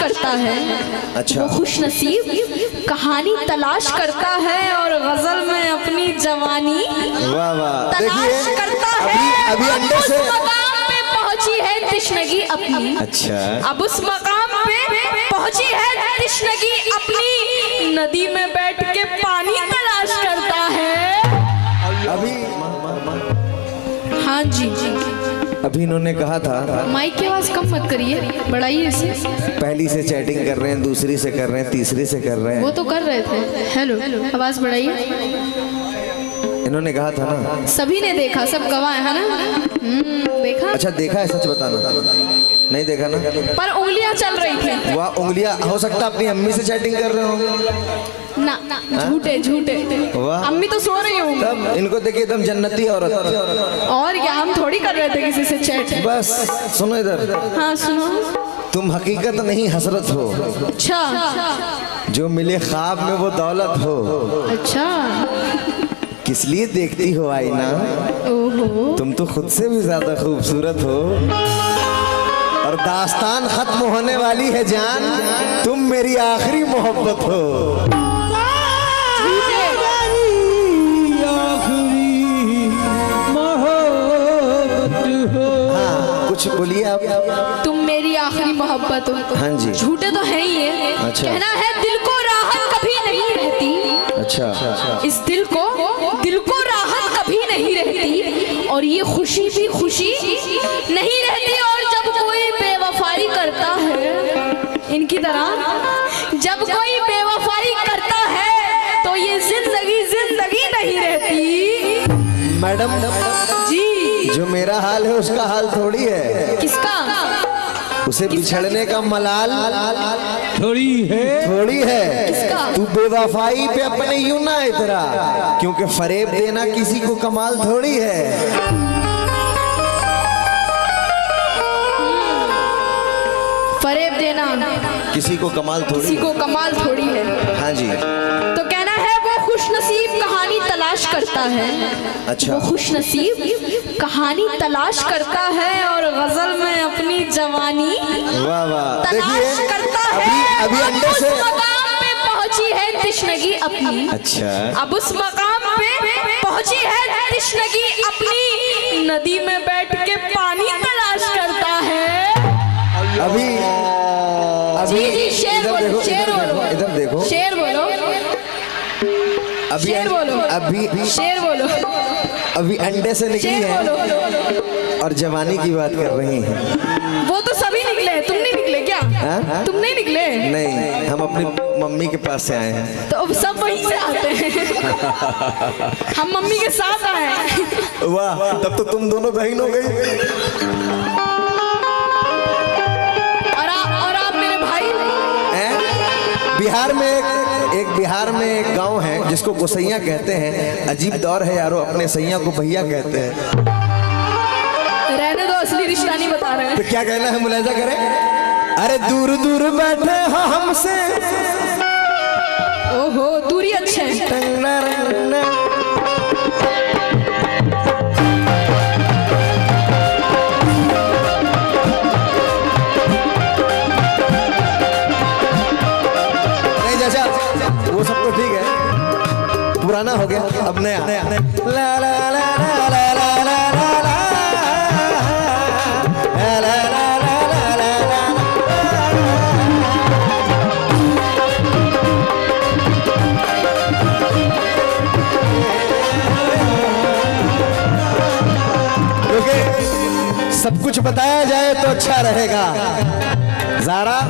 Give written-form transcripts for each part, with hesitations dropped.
करता है। अच्छा। वो खुश नसीब कहानी तलाश करता है और गजल में अपनी जवानी वाह वाह। तलाश करता है। अभी अंडे से उस मकाम पे पहुंची है तिश्नगी अपनी। अच्छा। अब उस मकाम पे पहुंची है तिश्नगी अपनी, नदी में बैठ के पानी तलाश करता है। अभी हाँ जी, अभी इन्होंने कहा था माइक की आवाज कम मत करिए, बढ़ाइए इसे। पहली से चैटिंग कर रहे हैं, दूसरी से कर रहे हैं, तीसरी से कर रहे हैं। वो तो कर रहे थे। हेलो, आवाज बढ़ाइए। इन्होंने कहा था ना, सभी ने देखा, सब गवाह है ना। देखा। अच्छा देखा है, सच बताना। नहीं देखा ना, पर उंगलियां चल रही थी। वाह उंगलियां, हो सकता अपनी अम्मी से चैटिंग कर रहे हो ना। झूठे झूठे। वाह। अम्मी तो सो रही हूँ। तब इनको देखिए एकदम जन्नती औरत। और क्या, हम थोड़ी कर रहे थे किसी से चैट। बस सुनो इधर। हाँ सुनो। तुम हकीकत नहीं हसरत हो, अच्छा जो मिले ख्वाब में वो दौलत हो। अच्छा। किस लिए देखती हो आईना, ओहो। तुम तो खुद से भी ज्यादा खूबसूरत हो। और दास्तान खत्म होने वाली है जान, तुम मेरी आखिरी मोहब्बत हो। हाँ, कुछ बोलिए आप। तुम मेरी आखिरी मोहब्बत हो। हाँ जी। झूठे तो है ही है। अच्छा। कहना है दिल को राहत कभी नहीं रहती। अच्छा। इस दिल को राहत कभी नहीं रहती, और ये खुशी भी खुशी नहीं रहती। और जब कोई बेवफाई करता है इनकी तरह, जब कोई बेवफाई करता है तो ये जिंदगी नहीं रहती। मैडम जी। जो मेरा हाल है उसका हाल थोड़ी है। किसका? उसे बिछड़ने का मलाल थोड़ी है। किसका? तू बेवफाई पे अपने यूं ना इतरा, क्योंकि फरेब देना किसी को कमाल थोड़ी है। फरेब देना किसी को कमाल किसी थोड़ी। को कमाल थोड़ी है। हाँ जी। तो कहना है वो खुश नसीब कहानी तलाश करता है। अच्छा। वो खुश नसीब कहानी तलाश करता है और गजल में अपनी जवानी वाह वाह। तलाश करता है। अभी अब अंडे उस से मकाम पे पहुंची है तिश्नगी अपनी। अच्छा। अब उस मकाम पे पहुंची है तिश्नगी अपनी, नदी में बैठ के पानी तलाश करता है। अभी जी शेर इधर बोलो, देखो, शेर बोलो, इधर देखो। शेर बोलो, अभी शेर बोलो, अभी शेर बोलो, अभी अंडे से निकली शेर है बोलो। और जवानी की बात कर रही हैं। वो तो सभी निकले, तुम नहीं निकले क्या? हाँ? तुम नहीं निकले? नहीं, हम अपनी मम्मी के पास से आए हैं। तो अब सब वहीं से आते हैं। हम मम्मी के साथ आए हैं। वाह, तब तो तुम दोनों बहन हो गई। और आप मेरे भाई। बिहार में एक गांव है जिसको गोसैया कहते हैं। अजीब दौर है यारो, अपने सैया को भैया कहते हैं। रहने दो, असली रिश्ता नहीं बता रहे हैं। तो क्या कहना है, मुलाजा करें। अरे दूर दूर बैठे हो हमसे। ओहो, दूरी अच्छे है। वो सब तो ठीक है, पुराना हो गया, अब नया। ला ला ला ला ला ला ला ला ला क्योंकि सब कुछ बताया जाए तो अच्छा रहेगा ज़ारा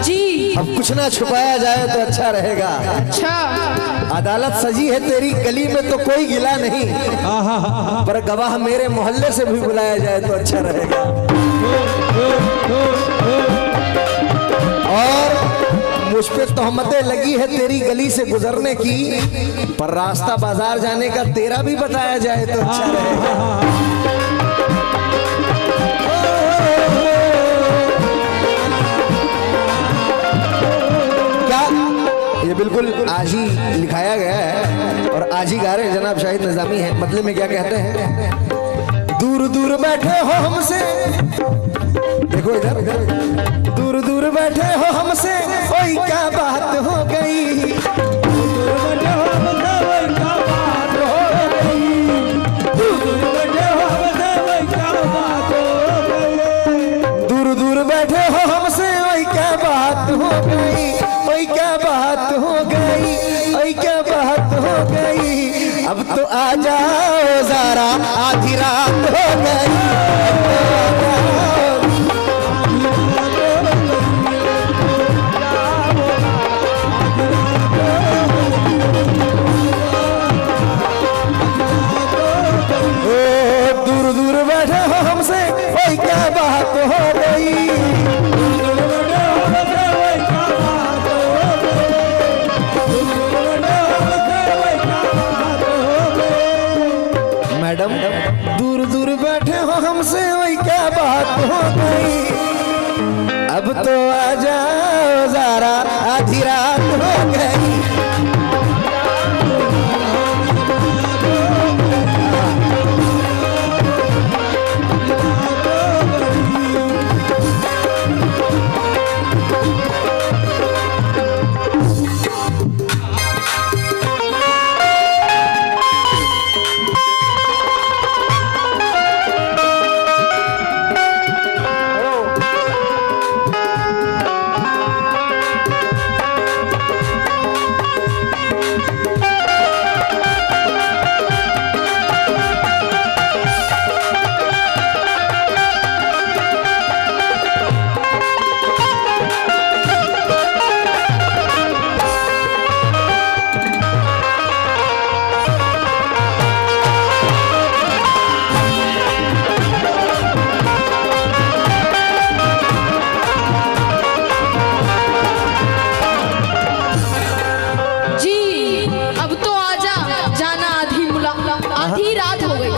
जी। अब कुछ ना छुपाया जाए तो अच्छा रहेगा। अच्छा। अदालत सजी है तेरी गली में तो कोई गिला नहीं, पर गवाह मेरे मोहल्ले से भी बुलाया जाए तो अच्छा रहेगा। और मुझ पे तोहमतें लगी है तेरी गली से गुजरने की, पर रास्ता बाजार जाने का तेरा भी बताया जाए तो अच्छा रहेगा। ये बिल्कुल आज ही लिखाया गया है और आज ही गा रहे हैं जनाब शाहिद निजामी है। बदले में क्या कहते हैं, दूर दूर बैठे हो हमसे, देखो इधर, दूर दूर बैठे हो हम बैठे हो हमसे वही क्या बात हो गई, वही क्या बात हो गई, वही क्या बात हो गई। अब तो आ जाओ जरा आधी रात हो गई। दूर दूर बैठे हो हमसे वही क्या बात हो गई। मैडम दूर दूर बैठे हो हमसे वही क्या बात हो गई। अब तो आ जाओ जरा आधी रात हो गई।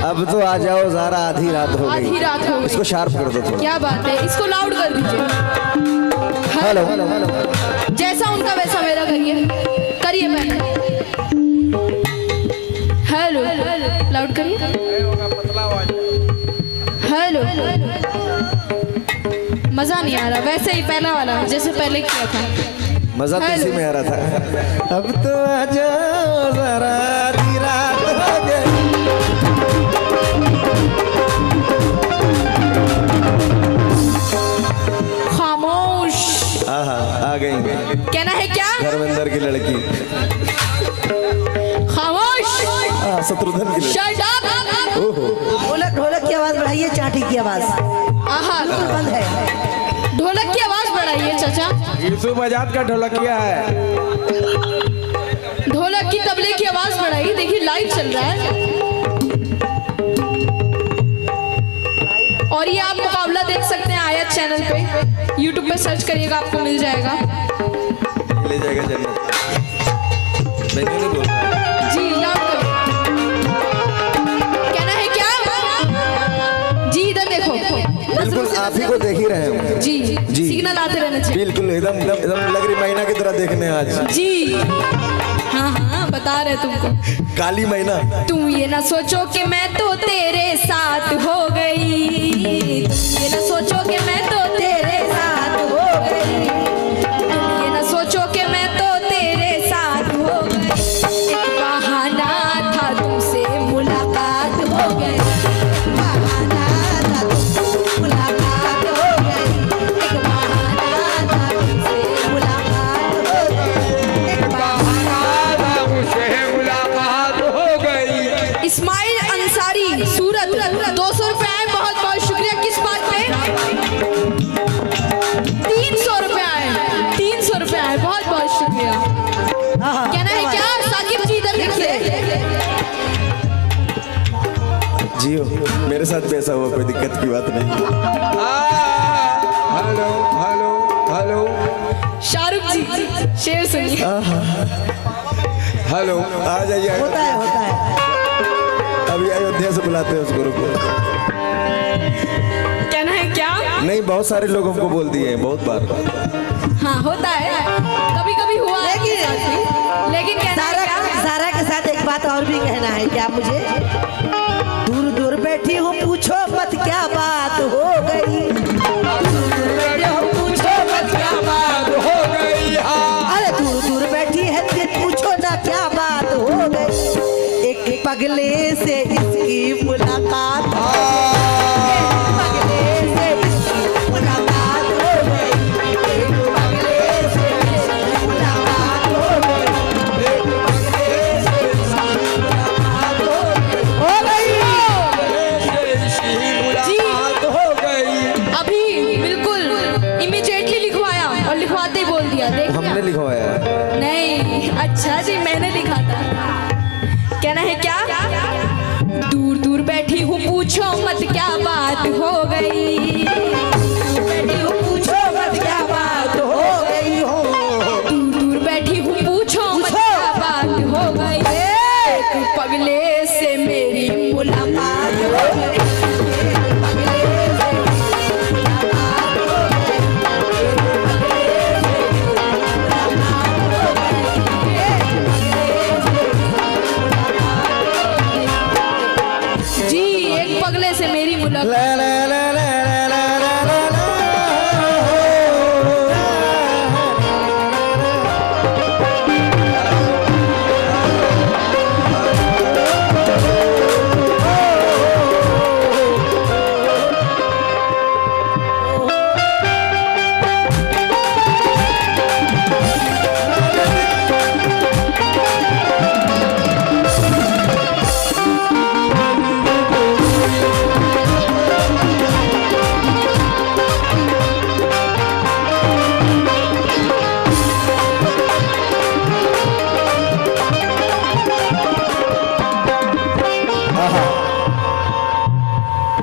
अब तो आ जाओ ज़रा आधी रात हो गई। आधी रात हो गई। इसको शार्प कर दो थोड़ा। क्या बात है, इसको लाउड कर दीजिए। हेलो जैसा उनका वैसा मेरा करिए, करिए मैंने। हेलो लाउड करिए। हेलो मजा नहीं आ रहा, वैसे ही पहला वाला जैसे पहले किया था। मजा तो इसी में आ रहा था। अब तो आ जाओ ज़रा आधी रात हो गई। खामोश। आ गई। कहना है क्या? धर्मेंद्र की लड़की। खामोश। शत्रुघ्न की लड़की। Shut up. ढोलक ढोलक की आवाज बढ़ाइए, चाटी की आवाज आहा बंद है। ढोलक की आवाज बढ़ाइए चाचा। यूसुफ आजाद का ढोलकिया है। ढोलक की तबले की आवाज बढ़ाइए। देखिए लाइव चल रहा है और ये आप मुकाबला देख सकते हैं आयत चैनल पे। यूट्यूब पे सर्च करिएगा, आपको मिल जाएगा। ले जाएगा जन्नत। मैं नहीं बोल रहा। जी लाउड करो। कहना है क्या? जी इधर देखो। बिल्कुल आप ही को देख ही रहे हैं। जी जी। सिग्नल आते रहना चाहिए। बिल्कुल एकदम एकदम एकदम लग रही महीना की तरह देखने आज। जी हाँ हाँ बता रहे तुमको। काली महीना। तुम ये ना सोचो कि मैं तो तेरे साथ हो गई। ये ना सोचो कि मैं तो तेरे साथ हो गई। तुम ये ना सोचो कि मैं तो तेरे साथ हो गई। एक बहाना था तुमसे मुलाकात हो गई। बहाना था तुमसे मुलाकात हो गई। एक बहाना था तुमसे मुलाकात हो गई। एक बहाना इस्माइल अंसारी सूरत 200 रुपए आए। बहुत बहुत शुक्रिया। किस बात पे? 300 रुपए आए। 300 रुपए आए। बहुत बहुत शुक्रिया। कहना है क्या? साकिब जी इधर देखिए। जियो मेरे साथ भी ऐसा हुआ, कोई दिक्कत की बात नहीं। हेलो हेलो हेलो शाहरुख जी शेर सुनिए। हेलो आ जाइए। होता है। अभी अयोध्या से बुलाते हैं उसको। रुको। कहना है क्या? नहीं बहुत सारे लोग हमको बोल दिए हैं बहुत बार। हाँ होता है, कभी कभी हुआ है मेरे साथ भी। लेकिन कहना है क्या? सारा के साथ एक बात और भी कहना है क्या मुझे? दूर दूर बैठी हूँ पूछो मत क्या बात हो गई। पूछो मत क्या बात हो गई। अरे दूर दूर बैठी है पूछो ना क्या बात हो गई। एक पगले से इसकी मुलाकात हो गई। एक पगले से इसकी मुलाकात हो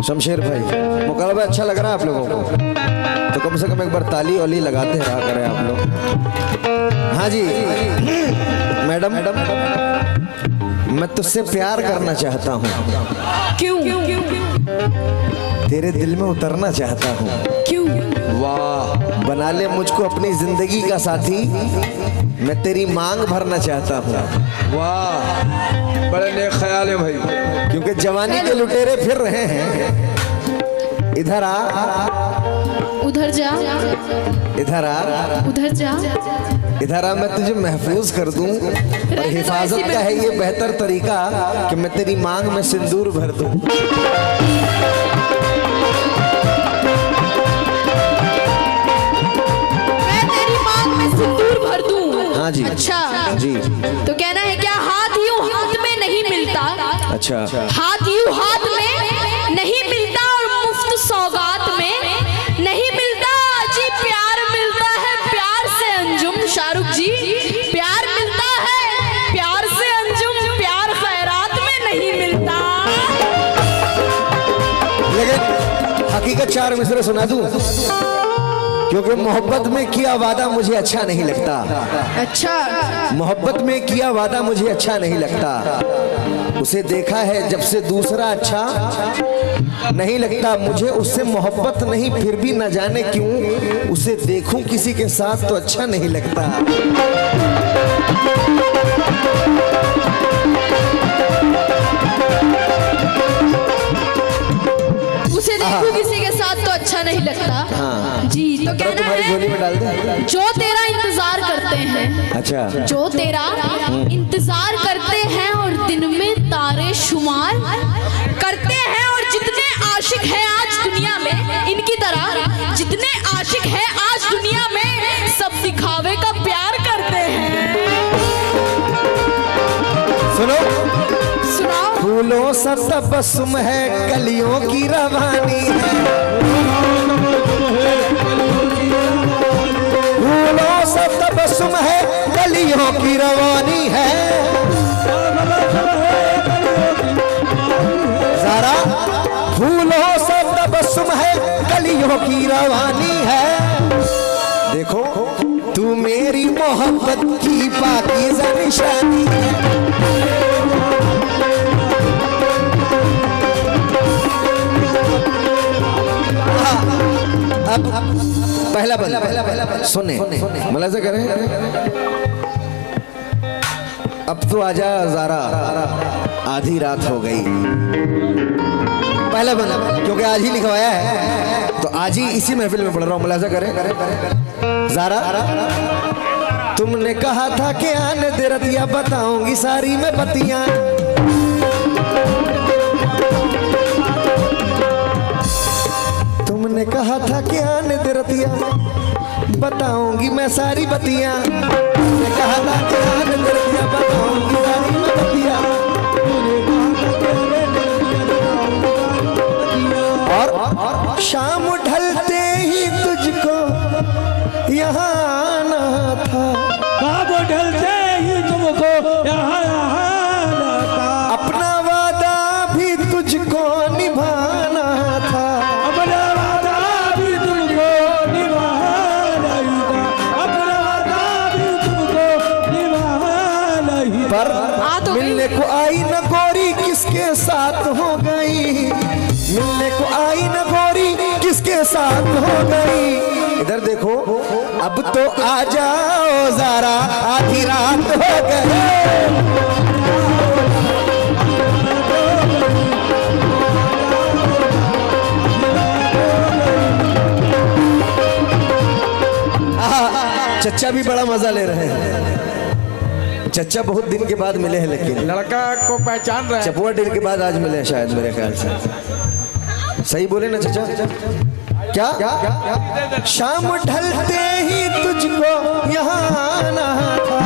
शमशेर भाई, मुकाबला अच्छा लग रहा है आप लोगों को? तो कम से कम एक बार ताली वाली लगाते रहा करें आप लोग। हाँ जी मैडम, मैं तुझसे प्यार करना चाहता हूँ, क्यों? तेरे दिल में उतरना चाहता हूँ। क्यों? वाह, बना ले मुझको अपनी जिंदगी का साथी, मैं तेरी मांग भरना चाहता हूँ। वाह, बड़े नेक ख्याल है भाई। क्योंकि जवानी के लुटेरे फिर रहे हैं। इधर आ, उधर जा, इधर आ, उधर जा। इधर आ, मैं तुझे महफूज कर दूं। और हिफाजत का है ये बेहतर तरीका कि मैं तेरी मांग में सिंदूर भर दूं। मैं तेरी मांग में सिंदूर भर दूं? हाँ जी। अच्छा जी। तो कहना है क्या हाथ यूं हाथ में नहीं मिलता? अच्छा, हाथ यूं हाथ में नहीं मिलता और मुफ्त सौगात में नहीं मिलता जी। प्यार मिलता है प्यार से अंजुम। शाहरुख जी, प्यार मिलता है प्यार से अंजुम, प्यार खैरात में नहीं मिलता। लेकिन हकीकत 4 मिसरे सुना दूं, क्योंकि मोहब्बत में किया वादा मुझे अच्छा नहीं लगता। अच्छा, मोहब्बत में किया वादा मुझे अच्छा नहीं लगता। उसे देखा है जब से दूसरा अच्छा नहीं लगता। मुझे उससे मोहब्बत नहीं, फिर भी न जाने क्यों उसे देखूं किसी के साथ तो अच्छा नहीं लगता। उसे देखूं किसी के साथ तो अच्छा नहीं लगता। हाँ। जी, तो कहना तुम्हारी झोली में डाल दे। है जो तेरा इंतजार करते हैं, अच्छा, जो तेरा इंतजार करते हैं और दिन में तारे शुमार करते हैं। और जितने आशिक हैं आज दुनिया में, इनकी तरह जितने आशिक हैं आज दुनिया में, सब दिखावे का प्यार करते हैं। सुनो, सुनाओ। फूलों सा तबस्सुम है, कलियों की रवानी है। फूलों सा तबस्सुम है, कलियों की रवानी है। ज़रा फूलों सा तबस्सुम है, कलियों की रवानी है। देखो तू मेरी मोहब्बत की पाकीज़ा निशानी है। अब पहला बंद सुने, मुलाजा करें। अब तो आजा ज़ारा, आधी रात हो गई। पहला बंद, क्योंकि आज ही लिखवाया है तो आज ही इसी महफिल में पढ़ रहा हूँ। मुलाजा करें। ज़ारा, तुमने कहा था कि आने दे रतिया, बताऊंगी सारी मैं बतियां। तुमने कहा था कि आने दे रतिया, बताऊंगी मैं सारी बतियां। तुमने कहा था कि आने दे रतिया, बताऊंगी सारी मैं बतियां। और शाम ढलते ही तुझको यहाँ आना था। बाब ढलते ही तुमको यहाँ आना था। अपना वादा भी तुझको निभाना था। अपना वादा भी तुमको निभाना ही था। अपना वादा भी तुमको निभाना ही था। पर मिलने को आई न गोरी, किसके साथ हो गई? मिलने को आई न गोरी, किसके साथ हो गई? इधर देखो, अब तो आ जाओ ज़ारा, आधी रात हो गई। चच्चा भी बड़ा मजा ले रहे हैं। चच्चा बहुत दिन के बाद मिले हैं, लेकिन लड़का को पहचान रहे हैं। चपुआ दिन के बाद आज मिले हैं शायद, मेरे ख्याल से। सही बोले ना चचा? क्या? शाम ढलते ही तुझको यहाँ आना था।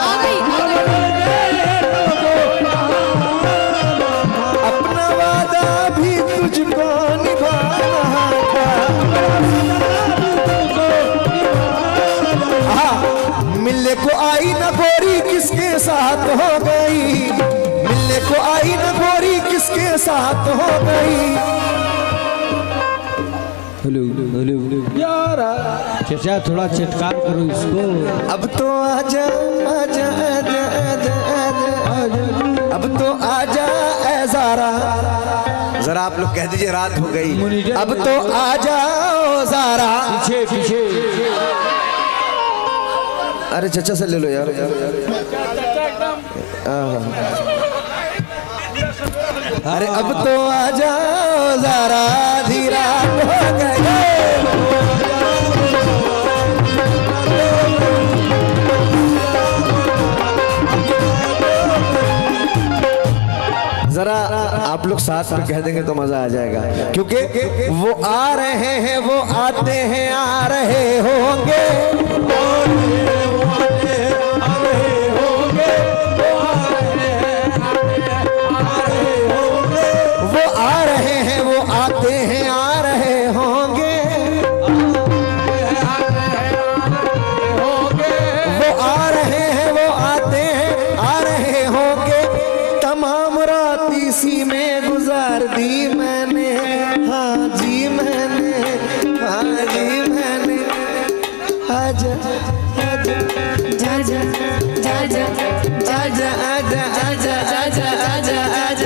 अपना वादा भी तुझको निभाना था। मिलने को आई न गोरी, किसके साथ हो गई? मिलने को आई न गोरी, किसके साथ हो गई? यार चचा थोड़ा चित्कार करो इसको। अब तो आजा आजा आजा आजा आजा, अब तो आजा ए ज़ारा। जरा आप लोग कह दीजिए रात हो गई, अब तो आजा ओ ज़ारा। पीछे पीछे। अरे चचा से ले लो यार। अरे अब तो आजा ओ ज़ारा, धीरा हो गई। जरा आप लोग साथ में कह देंगे तो मजा आ जाएगा, क्योंकि वो आ रहे हैं, वो आते हैं, आ रहे होंगे, वो आ रहे हैं, वो आते हैं, आ रहे होंगे, वो आ रहे हैं, वो आते हैं, आ रहे होंगे। तमाम रात इसी में गुजार दी मैंने, हाँ जी मैंने, हाँ जी मैंने। आजा आजा जा जा जा जा जा आजा आजा आजा आजा आजा आजा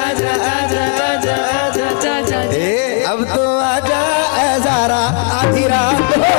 आजा आजा आजा आजा आजा जा जा। ए अब तो आजा ए ज़ारा, आधी रात हो गई।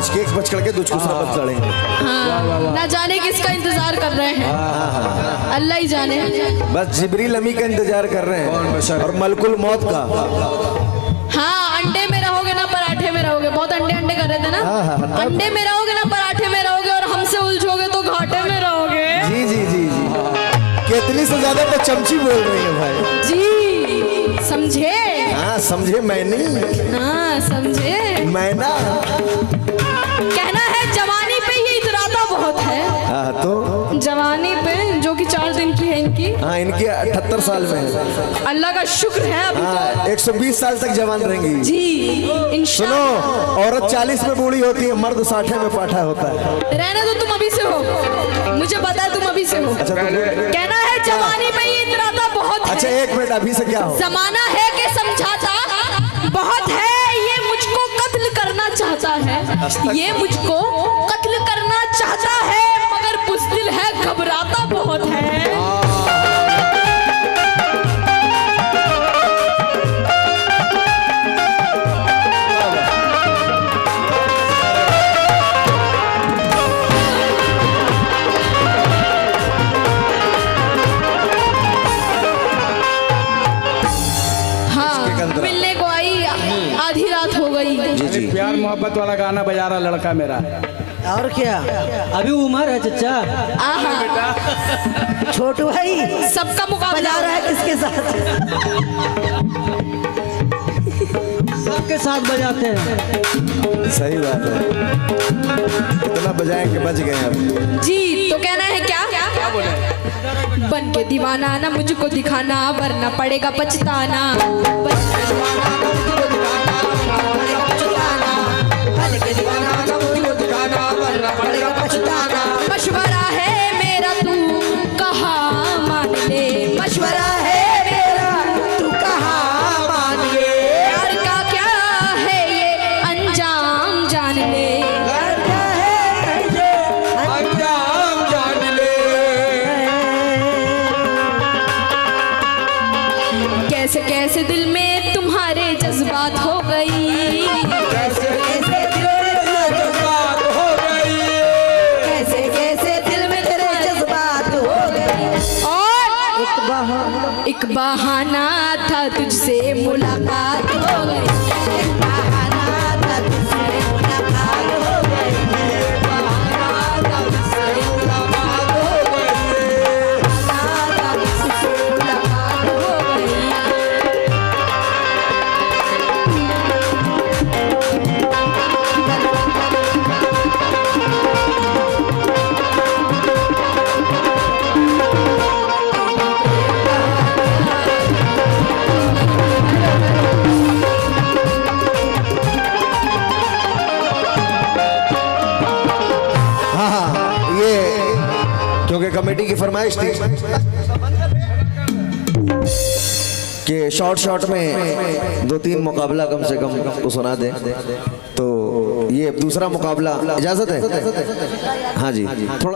इसके एक बच करके दूसरे साथ चढ़ेंगे। हाँ, ना जाने किसका इंतजार कर रहे हैं, अल्लाह ही जाने। बस जिब्रील अमी का इंतजार कर रहे हैं और मलकुल मौत का। हाँ, अंडे में रहोगे ना पराठे में रहोगे। बहुत अंडे अंडे कर रहे थे ना। अंडे में रहोगे ना पराठे में रहोगे, और हमसे उलझोगे तो घाटे में रहोगे। जी जी जी जी, केतली से ज्यादा तो चमची बोल रही है भाई जी। समझे? हाँ समझे, मैं नहीं। हाँ समझे, मैं ना कहना है जवानी पे ये इतराता बहुत है। हाँ तो जवानी पे जो कि 4 दिन की है इनकी। हाँ इनकी 78 साल में है। अल्लाह का शुक्र है अभी हाँ 120 साल तक जवान रहेंगी जी सुनो, इंशाअल्लाह। औरत 40 में बूढ़ी होती है, मर्द 60 में पाठा होता है। रहने दो, तुम अभी से हो, मुझे पता है तुम अभी से हो। अच्छा कहना है जवानी पे ये इतराता बहुत है। अच्छा एक मिनट, अभी से क्या हो? जमाना है कि समझाता बहुत है। ये मुझको कत्ल करना चाहता है, ये मुझको कत्ल करना चाहता है, मगर बुज़दिल है, घबराता बहुत है। मिलने को आई, आधी रात हो गई। प्यार मोहब्बत वाला गाना बजा रहा लड़का मेरा। और क्या, अभी उम्र है चचा। आहा, छोटू भाई सबका मुकाबला बजा रहा है किसके साथ? सबके साथ बजाते हैं। सही बात है, इतना बजाएं कि बच गए अब। जी। तो कहना है क्या बन के दीवाना ना मुझको दिखाना, वरना पड़ेगा पछताना। बन के दीवाना ना मुझको दिखाना, वरना पड़ेगा पछताना। बन के दीवाना ना मुझको दिखाना, वरना पड़ेगा पछताना। मशवरा है मेरा तू कहा मान ले, मशवरा है मेरा तू कहा मान ले। प्यार का क्या है ये अंजाम जान ले, प्यार क्या है ये अंजाम जान ले। कैसे कैसे दिल में तुम्हारे जज्बात हो गई, कैसे कैसे दिल में जज्बात हो गई। एक बहाना था तुझसे मुलाकात हो गई, एक बहाना था तुझसे मुलाकात हो गई, बहाना था तुझसे मुलाकात हो गई, बहाना था तुझसे मुलाकात हो गई। हाँ हाँ, ये क्योंकि कमेटी की फरमाइश थी कि शॉर्ट में 2-3 मुकाबला कम से कम को सुना दें, तो ये दूसरा मुकाबला इजाजत है? हाँ जी, थोड़ा